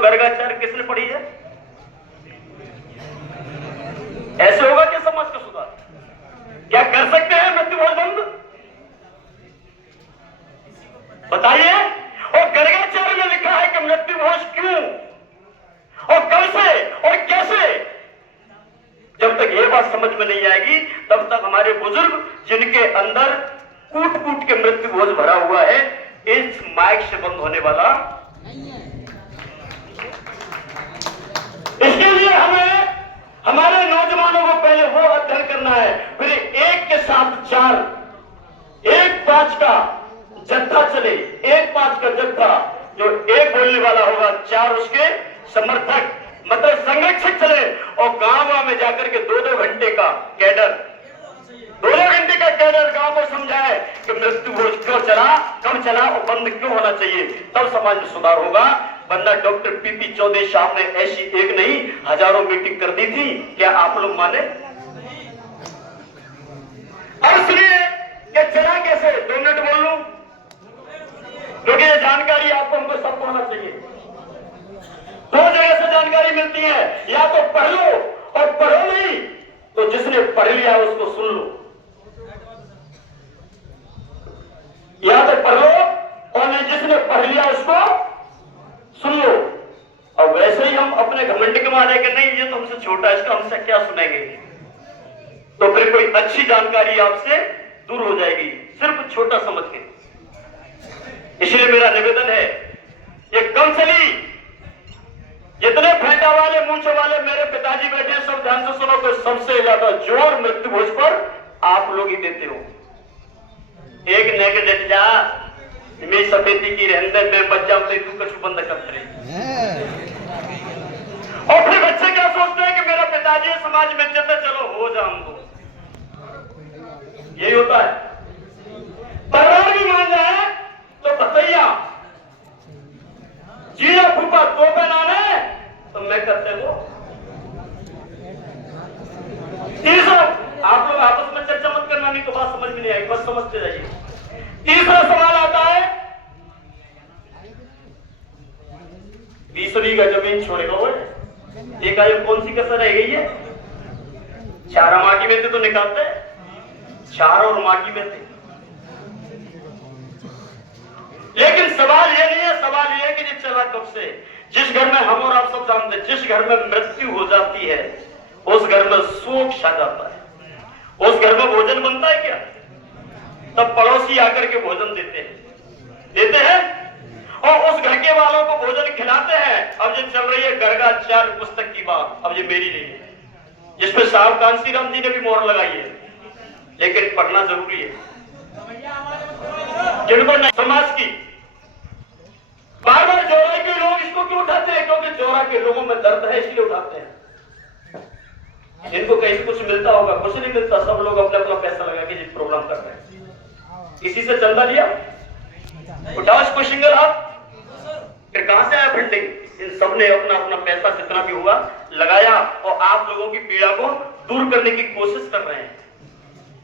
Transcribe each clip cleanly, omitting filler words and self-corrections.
गर्गाचार्य किसने पढ़ी है? ऐसे होगा क्या समाज का सुधार? क्या कर सकते हैं मृत्यु भोज बंद? बताइए। और गर्गाचार्य ने लिखा है कि मृत्यु भोज क्यों और कब से और कैसे? जब तक ये बात समझ में नहीं आएगी तब तक हमारे बुजुर्ग जिनके अंदर कूट कूट के मृत्यु भोज भरा हुआ है, इस माइक से बंद होने वाला नहीं है। इसके लिए हमें हमारे नौजवानों को पहले वो अध्ययन करना है, फिर एक के साथ चार, 1-5 का जत्था चले, 1-5 का जत्था, जो एक बोलने वाला होगा 4 उसके समर्थक मतलब संरक्षक चले, और गांव में जाकर के 2-2 घंटे का कैडर, 2-2 घंटे का कैडर गांव को समझाए कि मृत्यु भोज क्यों चला, कब चला और बंद क्यों होना चाहिए, तब समाज में सुधार होगा। वरना डॉक्टर पीपी चौधरी साहब ने ऐसी एक नहीं हजारों मीटिंग कर दी थी, क्या आप लोग माने? अब सुनिए कि चला कैसे, 2 मिनट बोल लूं क्योंकि ये जानकारी आपको हमको सबको होना चाहिए। 2 जगह से जानकारी मिलती है, या तो पढ़ लो और पढ़ो नहीं तो जिसने पढ़ लिया उसको सुन लो, या तो पढ़ लो और नहीं जिसने पढ़ लिया उसको सुन लो। और वैसे ही हम अपने घमंड के मारे के नहीं ये तो हमसे छोटा है, इसका हमसे क्या सुनेंगे, तो फिर कोई अच्छी जानकारी आपसे दूर हो जाएगी सिर्फ छोटा समझ के। इसलिए मेरा निवेदन है, ये कम चली, जितने फेंटा वाले मूंछों वाले मेरे पिताजी बैठे सब ध्यान से सुनो, तो सबसे ज्यादा जोर मृत्यु भोज पर आप लोग ही देते हो। एक नेक डट जा मैं सफेदी की रहंदे में बच्चा से तू कुछ बंद करते रहे। और फिर बच्चे क्या सोचते हैं कि मेरा पिताजी समाज में इज्जत है, चलो हो जा हमको, यही होता है। परिवार भी मान जाए तो भतैया जीजा फूफा तो बनाने तो मैं करते हो। तीसरा, आप लोग आपस में चर्चा मत करना, नहीं तो बात समझ में नहीं आएगी, बस समझते जाइए। तीसरा सवाल आता है, 20 बीघा जमीन छोड़ेगा वो, एक आयु कौन सी कसर रह गई है? 4 माटी में थे तो निकालते, 4 और माटी में थे। लेकिन सवाल ये नहीं है, सवाल ये है कि ये चला कब से। जिस घर में हम और आप सब जानते हैं, जिस घर में मृत्यु हो जाती है उस घर में शोक छा जाता है। उस घर में भोजन बनता है क्या? तब पड़ोसी आकर के भोजन देते हैं और उस घर के वालों को भोजन खिलाते हैं। अब ये चल रही है गर्गाचार्य पुस्तक की बात, अब ये मेरी नहीं है, जिसपे साहब कांसी राम जी ने भी मोहर लगाई है, लेकिन पढ़ना जरूरी है। जिनको समाज की बार बार जोरा के लोग इसको क्यों उठाते हैं? क्योंकि जोरा के लोगों में दर्द है इसलिए उठाते हैं। इनको कहीं कुछ मिलता होगा, कुछ नहीं मिलता, सब लोग अपना अपना पैसा लगा के प्रोग्राम कर रहे हैं। किसी से चंदा लिया, उठाओ इसको सिंगल हाथ, फिर कहां से आया फंडिंग? इन सबने अपना अपना पैसा जितना भी हुआ लगाया और आप लोगों की पीड़ा को दूर करने की कोशिश कर रहे हैं।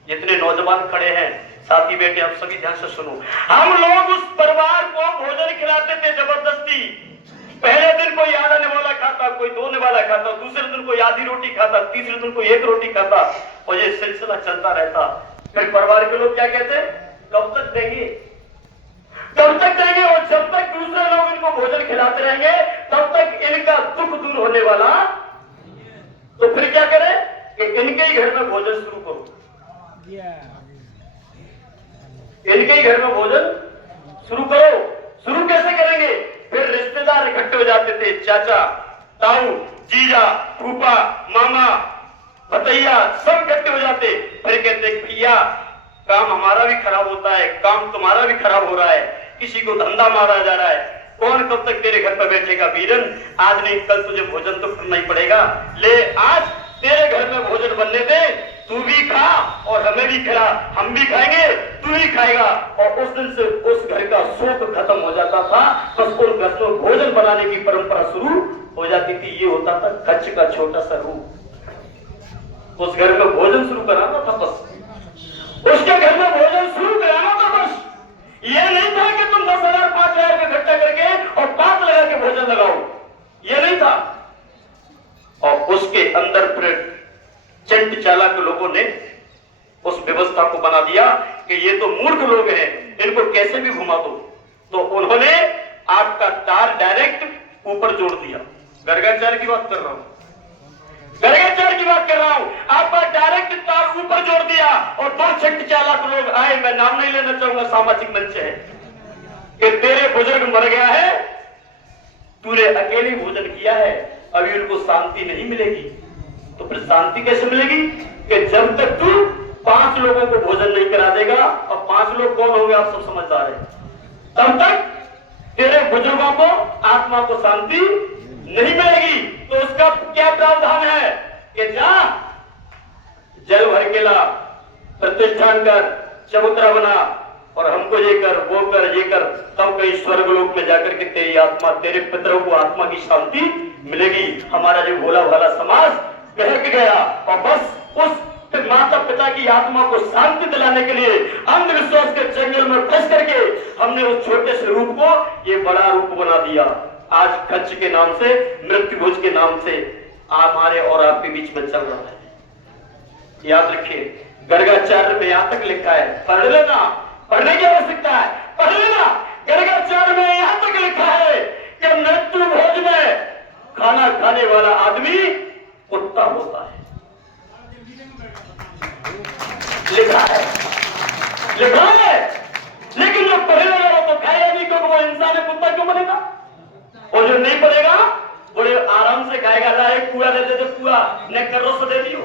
जितने नौजवान खड़े हैं, साथी बेटे, आप सभी ध्यान से सुनो। हम लोग उस परिवार को भोजन खिलाते थे जबरदस्ती। पहले दिन कोई आधा निवाला खाता, कोई 2 निवाला खाता, दूसरे दिन कोई आधी रोटी खाता, तीसरे दिन कोई 1 रोटी खाता, और ये सिलसिला चलता रहता। फिर परिवार के लोग क्या कहते, कब तक देंगे, कब तक देंगे? और जब तक दूसरे लोग इनको भोजन खिलाते रहेंगे तब तक इनका दुख दूर होने वाला। तो फिर क्या करें कि इनके ही घर में भोजन शुरू करो, इनके ही घर में भोजन शुरू करो। शुरू कैसे करेंगे? फिर रिश्तेदार इकट्ठे हो जाते थे, चाचा, ताऊ, जीजा, फूफा, मामा, भतैया, सब इकट्ठे हो जाते। फिर कहते भैया काम हमारा भी खराब होता है, काम तुम्हारा भी खराब हो रहा है, किसी को धंधा मारा जा रहा है, कौन कब तक तेरे घर पर बैठेगा वीरन? आज नहीं कल तुझे भोजन तो करना ही पड़ेगा। ले आज तेरे घर में भोजन बनने दे, तू भी खा और हमें भी खिला, हम भी खाएंगे, तू ही खाएगा। और उस दिन से उस घर का शोक खत्म हो जाता था, बस उन घर में भोजन बनाने की परंपरा शुरू हो जाती थी। ये होता था कच्छ का छोटा सा रूप। उस घर में भोजन शुरू कराना था, बस उसके घर में भोजन शुरू कराना था, बस। ये नहीं था कि तुम 10,000 5,000 इकट्ठा करके और बात लगा के भोजन लगाओ। चिंट चालाक लोगों ने उस व्यवस्था को बना दिया कि ये तो मूर्ख लोग हैं, इनको कैसे भी घुमा दो। तो उन्होंने आपका तार डायरेक्ट ऊपर जोड़ दिया। गर्गाचार्य की बात कर रहा हूं, गर्गाचार्य की बात कर रहा हूं। आपका डायरेक्ट तार ऊपर जोड़ दिया और दो चिंट चालाक लोग आए, मैं नाम नहीं लेना चाहूंगा, सामाजिक मंच है, कि तेरे बुजुर्ग मर गया है, तूने अकेले भोजन किया है, अभी उनको शांति नहीं मिलेगी। तो फिर शांति कैसे मिलेगी? कि जब तक तू 5 लोगों को भोजन नहीं करा देगा, और 5 लोग कौन होंगे आप सब समझदार हैं, तब तक तेरे बुजुर्गों को, आत्मा को शांति नहीं मिलेगी। तो उसका क्या प्रावधान है कि जा जल भर के ला, प्रतिष्ठान कर, चबूतरा बना और हमको ये कर, वो कर, ये कर, तब कहीं स्वर्गलोक में जाकर के तेरी आत्मा, तेरे पितरों को आत्मा की शांति मिलेगी। हमारा जो भोला भाला समाज बहक गया और बस उस माता पिता की आत्मा को शांति दिलाने के लिए अंधविश्वास के जंगल में फंस करके हमने उस छोटे से रूप को ये बड़ा रूप बना दिया। आज खच्च के नाम से, मृत्यु भोज के नाम से हमारे और आपके बीच में चल रहा है। याद रखिए, गर्गाचार्य में यहां तक लिखा है, पढ़ लेना, पढ़ने की आवश्यकता है, पढ़ लेना। गर्गाचार्य में यहां तक लिखा है कि मृत्यु भोज में खाना खाने वाला आदमी कुत्ता होता है। लिखा है, लिखा है। लेकिन जो पढ़ेगा वो तो खाएगा नहीं, क्योंकि वो इंसान है, कुत्ता क्यों बनेगा? और जो नहीं पढ़ेगा बड़े आराम से खाएगा। ला एक पूरा दे दे, पूरा नेक कर रो दे दियो,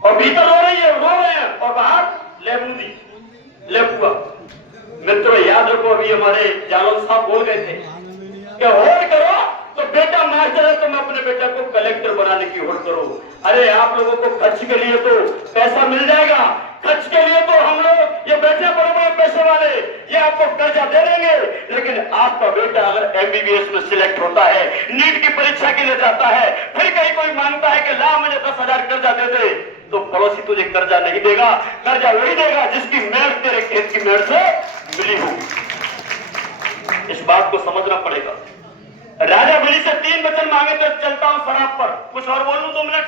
और भीतर रो रही है, रो रहे हैं, और बाहर ले बूंदी, ले पुआ। मित्रों याद रखो, अभी हमारे जालौन साहब बोल गए थे कि होड़ करो तो बेटा मास्टर है, तो मैं अपने बेटा को कलेक्टर बनाने की होड़ करो। अरे आप लोगों को खर्च के लिए तो पैसा मिल जाएगा, खर्च के लिए तो हम लोग ये बैठे बड़े बड़े पैसे वाले ये आपको कर्जा दे देंगे, लेकिन आपका बेटा अगर एमबीबीएस में सिलेक्ट होता है, नीट की परीक्षा के लिए जाता है, फिर कहीं कोई मांगता है कि ला मुझे 10,000 कर्जा दे दे, तो पड़ोसी तुझे कर्जा नहीं देगा, कर्जा वही देगा जिसकी मेहनत तेरे खेत की मेहनत से मिली होगी। इस बात को समझना पड़ेगा। राजा बलि से 3 वचन मांगे तो चलता हूं शराब पर। कुछ और बोल लूं 2 मिनट?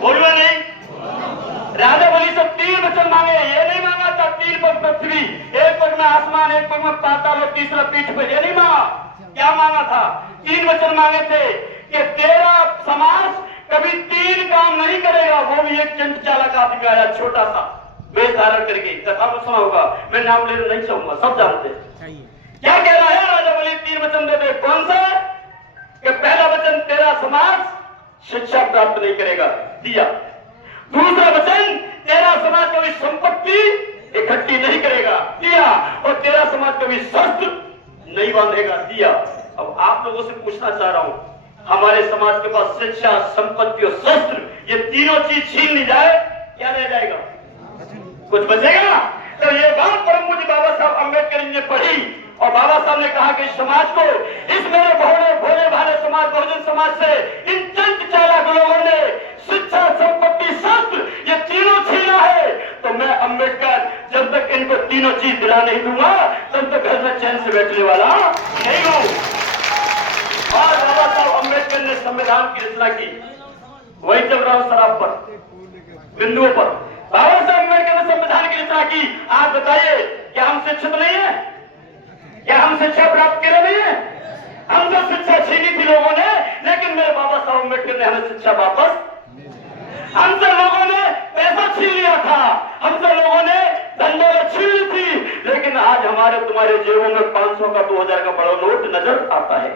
बोलूंगा नहीं? राजा बलि से 3 वचन मांगे, ये नहीं मांगा था 3 पग पृथ्वी, 1 पग में आसमान, 1 पग में पाताल और तीसरा पीठ पे, ये नहीं मांगा। क्या मांगा था? 3 वचन मांगे थे कि तेरा समाज कभी 3 काम नहीं करेगा। वो भी एक चंट चालाक आदमी आया, छोटा सा वेश धारण करके, कथा में सुना होगा, मैं नाम लेना नहीं चाहूंगा, सब जानते हैं। क्या कह रहा है राजा बलि? 3 वचन दे दे। कौन सा? कि पहला वचन, तेरा समाज शिक्षा प्राप्त नहीं करेगा, दिया। दूसरा वचन, तेरा समाज कभी संपत्ति इकट्ठी नहीं करेगा, दिया। और तेरा समाज कभी शस्त्र नहीं बांधेगा, दिया। अब आप लोगों से पूछना चाह रहा हूं, हमारे समाज के पास शिक्षा, संपत्ति और शस्त्र, ये तीनों चीज छीन ली जाए, क्या रह जाएगा? कुछ बचेगा? तो ये बात परम पूज्य बाबा साहब अम्बेडकर ने पढ़ी और बाबा साहब ने कहा कि समाज को, इस मेरे भोले भाले समाज, बहुजन समाज से इन चंट चालाक लोगों ने शिक्षा, संपत्ति, शस्त्र ये तीनों छीना है। तो मैं अम्बेडकर जब तक इनको तीनों चीज दिला नहीं दूंगा, तब तक घर में चैन से बैठने वाला नहीं हूं। और बाबा साहब अम्बेडकर ने संविधान की रचना की, वही चल रहा हूं शराब पर, बिंदुओं पर। बाबा साहब अम्बेडकर ने संविधान की रचना की। आप बताइए, क्या हम शिक्षित नहीं है? क्या हम शिक्षा प्राप्त करे नहीं है? हमसे शिक्षा छीनी थी लोगों ने, लेकिन मेरे बाबा साहब अम्बेडकर ने हमें शिक्षा वापस, हमसे लोगों ने पैसा छीन लिया था, हमसे लोगों ने धन दौलत छीन ली थी, लेकिन आज हमारे तुम्हारे जेबों में 500 का 2000 का बड़ा नोट नजर आता है।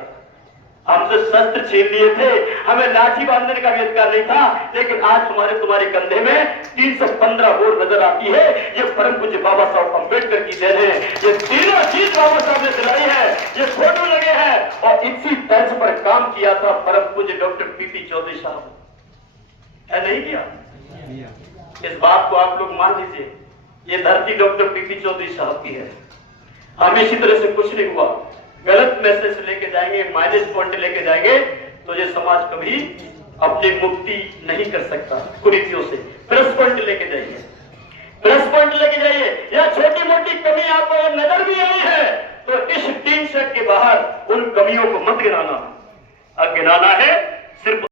हमसे शस्त्र छीन लिए थे, हमें लाठी बांधने का भी अधिकार नहीं था, लेकिन आज हमारे तुम्हारे कंधे में 315 बोर नजर आती है। ये परम पूज्य बाबा साहब अम्बेडकर की देन है। ये तीनों चीज बाबा साहब ने दिलाई है, ये फोटो लगे हैं, और इसी तर्ज पर काम किया था परम पूज्य डॉक्टर पीपी चौधरी साहब। है नहीं किया? इस बात को आप लोग मान लीजिए, ये धरती डॉक्टर पीपी चौधरी साहब की है। हम इसी तरह से कुछ नहीं हुआ, गलत मैसेज लेके जाएंगे, माइनस पॉइंट लेके जाएंगे, तो ये समाज कभी अपनी मुक्ति नहीं कर सकता कुरीतियों से। प्लस पॉइंट लेके जाइए, प्लस पॉइंट लेके जाइए। या छोटी मोटी कमी आपको अगर नजर भी आई है, तो इस टीन सेट के बाहर उन कमियों को मत गिनाना। अब गिनाना है